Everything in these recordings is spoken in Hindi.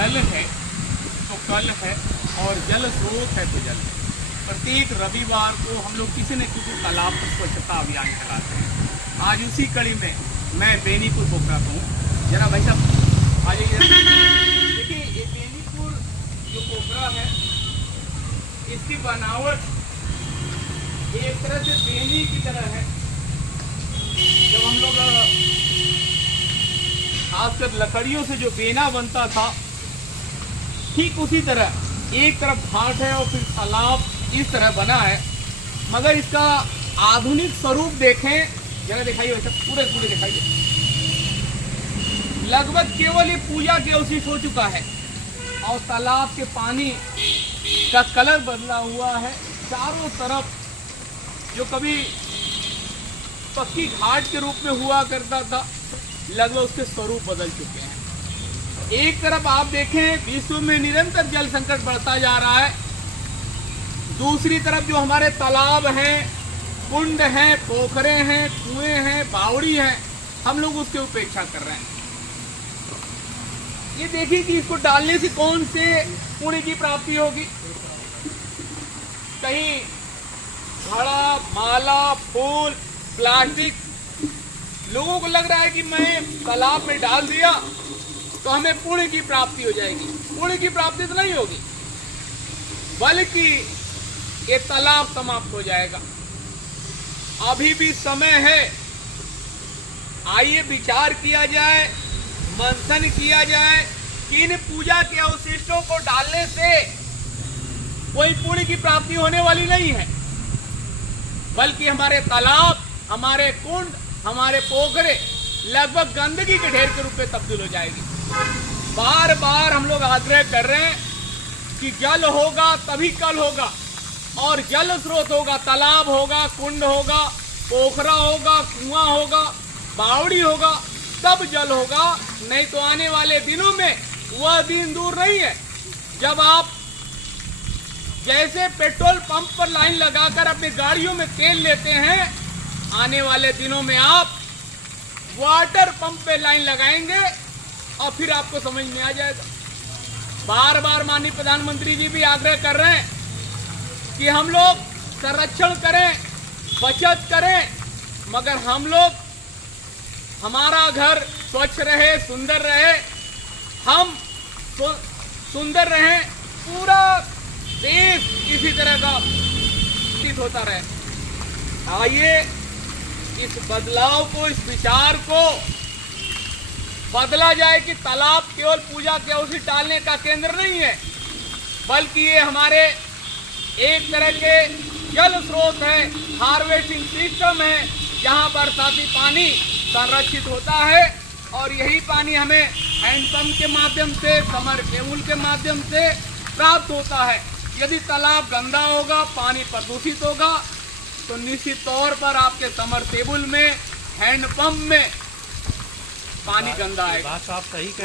जल है तो कल है और जल स्रोत है तो जल है। प्रत्येक रविवार को हम लोग किसी न किसी तालाब पर स्वच्छता अभियान चलाते हैं। आज उसी कड़ी में मैं बेनीपुर पोखरा को हूँ। जरा भाई साहब आ जाइए। देखिए ये बेनीपुर जो पोखरा है इसकी बनावट एक तरह से बेनी की तरह है। जब हम लोग खासकर लकड़ियों से जो बेना बनता था ठीक उसी तरह एक तरफ घाट है और फिर तालाब इस तरह बना है। मगर इसका आधुनिक स्वरूप देखें, जरा दिखाइए वैसे पूरे दिखाइए। लगभग केवल ये पूजा के अवशिष्ट हो चुका है और तालाब के पानी का कलर बदला हुआ है। चारों तरफ जो कभी पक्की घाट के रूप में हुआ करता था लगभग उसके स्वरूप बदल चुके हैं। एक तरफ आप देखें विश्व में निरंतर जल संकट बढ़ता जा रहा है, दूसरी तरफ जो हमारे तालाब हैं, कुंड हैं, पोखरे हैं, कुएं हैं, बावड़ी हैं, हम लोग उसकी उपेक्षा कर रहे हैं। ये देखिए कि इसको डालने से कौन से पुण्य की प्राप्ति होगी। कहीं घड़ा, माला, फूल, प्लास्टिक, लोगों को लग रहा है कि मैं तालाब में डाल दिया तो हमें पुण्य की प्राप्ति हो जाएगी। पुण्य की प्राप्ति तो नहीं होगी, बल्कि ये तालाब समाप्त हो जाएगा। अभी भी समय है, आइए विचार किया जाए, मंथन किया जाए कि इन पूजा के अवशिष्टों को डालने से कोई पुण्य की प्राप्ति होने वाली नहीं है, बल्कि हमारे तालाब, हमारे कुंड, हमारे पोखरे लगभग गंदगी के ढेर के रूप में तब्दील हो जाएगी। बार बार हम लोग आग्रह कर रहे हैं कि जल होगा तभी कल होगा, और जल स्रोत होगा, तालाब होगा, कुंड होगा, पोखरा होगा, कुआं होगा, बावड़ी होगा, तब जल होगा। नहीं तो आने वाले दिनों में वह दिन दूर नहीं है जब आप जैसे पेट्रोल पंप पर लाइन लगाकर अपनी गाड़ियों में तेल लेते हैं, आने वाले दिनों में आप वाटर पंप पे लाइन लगाएंगे और फिर आपको समझ में आ जाएगा। बार बार माननीय प्रधानमंत्री जी भी आग्रह कर रहे हैं कि हम लोग संरक्षण करें, बचत करें, मगर हम लोग, हमारा घर स्वच्छ रहे, सुंदर रहे, हम सुंदर रहें, पूरा देश इसी तरह का व्यतीत होता रहे। आइए इस बदलाव को, इस विचार को बदला जाए कि तालाब केवल पूजा के अवशिष्ट डालने का केंद्र नहीं है, बल्कि ये हमारे एक तरह के जल स्रोत है, हार्वेस्टिंग सिस्टम है, जहां बरसाती पानी संरक्षित होता है और यही पानी हमें हैंडपंप के माध्यम से, समर केबुल के माध्यम से प्राप्त होता है। यदि तालाब गंदा होगा, पानी प्रदूषित होगा, तो निश्चित तौर पर आपके समर टेबल में, हैंडपंप में पानी गंदा आएगा।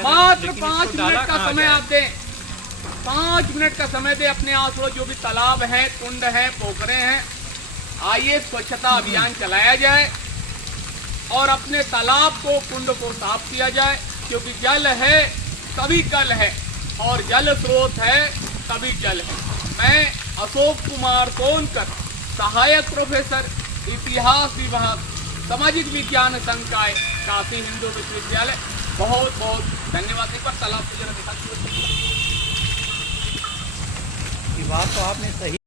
मात्र 5 मिनट का समय आप दें, 5 मिनट का समय दें अपने आसपास जो भी तालाब हैं, कुंड हैं, पोखरे हैं, आइए स्वच्छता अभियान चलाया जाए और अपने तालाब को, कुंड को साफ किया जाए, क्योंकि जल है तभी कल है और जल स्रोत है तभी जल है। मैं अशोक कुमार सोनकर, सहायक प्रोफेसर, इतिहास विभाग, सामाजिक विज्ञान संकाय, काशी हिंदू विश्वविद्यालय, बहुत बहुत धन्यवाद। एक बार तालाब को जरा दिखा। ये बात तो आपने सही